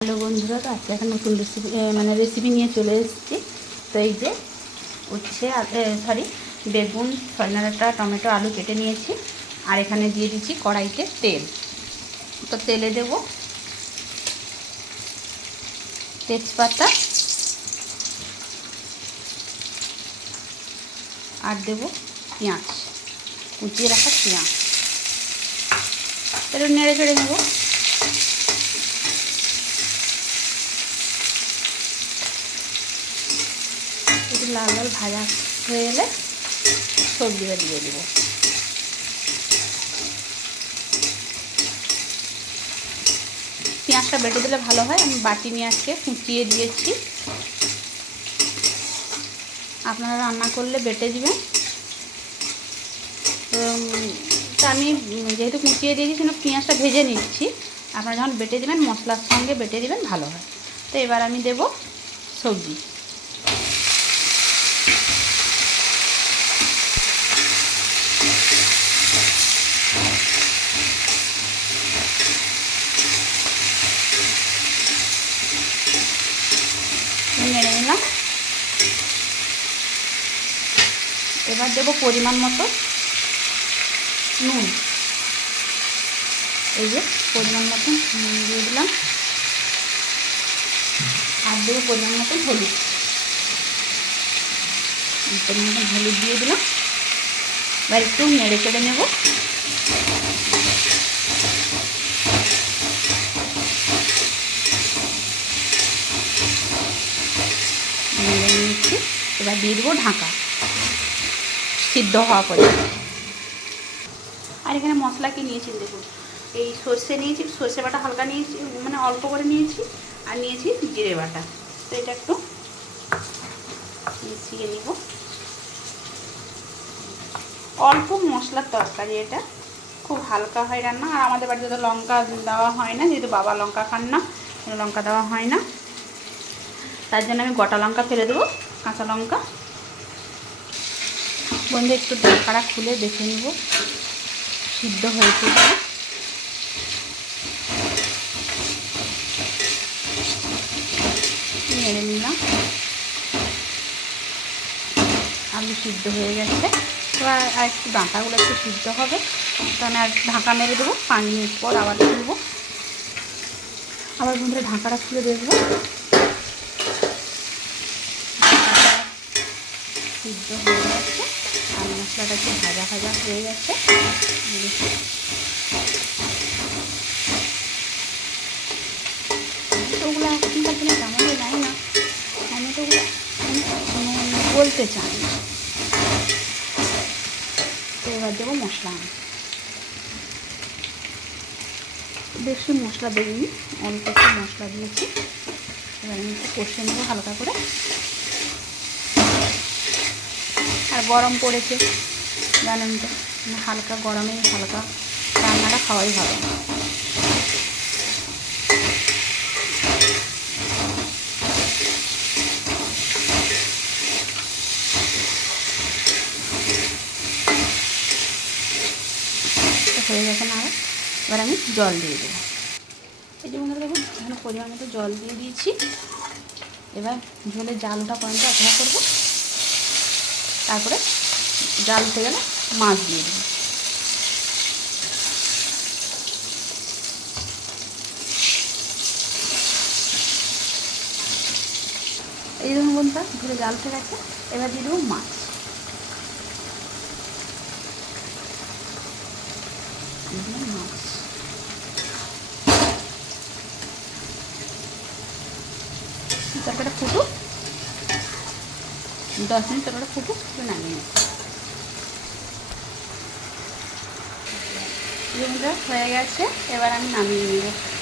Hello বন্ধুরা, তো আজকে একটা নতুন রেসিপি মানে রেসিপি নিয়ে চলে এসেছি। তো এই যে উচ্ছে সরি বেগুন সজনা ডাঁটা টমেটো, আলু কেটে নিয়েছি। আর এখানে দিয়ে দিচ্ছি কড়াইতে তেল। তো তেলে দেব তেজপাতা। আর দেব পেঁয়াজ। কুচিয়ে রাখা পেঁয়াজ। একটু নেড়ে চেড়ে নেব। লাল লাল ভাজা হয়ে গেলে সবজিটা দিয়ে দেবো। পেঁয়াজটা বেটে দিলে ভালো হয়, আমি বাটি নিয়ে আজকে কুচিয়ে দিয়েছি। আপনারা রান্না করলে বেটে দিবেন। তো তা আমি যেহেতু কুচিয়ে দিয়েছি, সেজন্য পেঁয়াজটা ভেজে নিচ্ছি। আপনারা যখন বেটে দেবেন, মশলার সঙ্গে বেটে দিবেন, ভালো হয়। তো এবার আমি দেব সবজি। নিলাম এবার দেবো পরিমাণ মতো নুন। এই যে পরিমাণ মতন নুন দিয়ে দিলাম। আর দেবো পরিমাণ মতন হলুদ। পরিমাণ মতন হলুদ দিয়ে দিলাম। এবার একটু নেড়ে চেড়ে নেব নেড়ে নিয়েছি এবার দিয়ে দেবো ঢাকা। সিদ্ধ হওয়া পর্যন্ত। আর এখানে মশলা কি নিয়েছি, দেখুন। এই সর্ষে নিয়েছি, সর্ষে বাটা হালকা নিয়েছি মানে অল্প করে নিয়েছি, আর নিয়েছি জিরে বাটা। তো এটা একটু মিশিয়ে নিব। অল্প মশলার তরকারি এটা। খুব হালকা হয় রান্না, আর আমাদের বাড়িতে তো লঙ্কা দেওয়া হয় না, যেহেতু বাবা লঙ্কা খান না লঙ্কা দেওয়া হয় না। তার জন্য আমি গোটা লঙ্কা ফেলে দেবো। কাঁচা লঙ্কা। বন্ধু, একটু ঢাকাটা খুলে দেখে নেব। সিদ্ধ হয়েছে নেড়ে নিলাম। আলু সিদ্ধ হয়ে গেছে। এবার আর একটু ডাঁটাগুলো একটু সিদ্ধ হবে। তাহলে আর ঢাকা মেরে দেবো। পাঁচ মিনিট পর আবার তুলবো আবার বন্ধুরা ঢাকাটা খুলে দেখব। সিদ্ধ হয়ে গেছে। আর মশলাটা একটু ভাজা ভাজা হয়ে গেছে। ওগুলো এখনকার দিনে টমেটো যায় না। টমেটোগুলো বলতে চান তো এবার দেবো মশলা বেশি মশলা দিইনি, অল্প একটু মশলা দিয়েছি। এবার আমি একটু কষে নেব হালকা করে। আর গরম পড়েছে। জানেন তো, হালকা গরমে হালকা রান্নাটা খাওয়াই ভালো। হয়ে গেছে না, এবার আমি জল দিয়ে দেবো। এই যে বন্ধুরা দেখুন, এখানে পরিমাণ মতো জল দিয়ে দিয়েছি। এবার ঝোলের জালটা পর্যন্ত অপেক্ষা করব। তারপরে জাল উঠে গেলে মাছ দিয়ে দেবো। এই ধরুন বন্ধুরা ধরে জাল উঠে গেছে এবার দিয়ে দেবো মাছ। মাছ। ফুটুক। দশ মিনিট তরকারিটা ফুটুক নামিয়ে নেব হয়ে গেছে এবার আমি নামিয়ে নেব।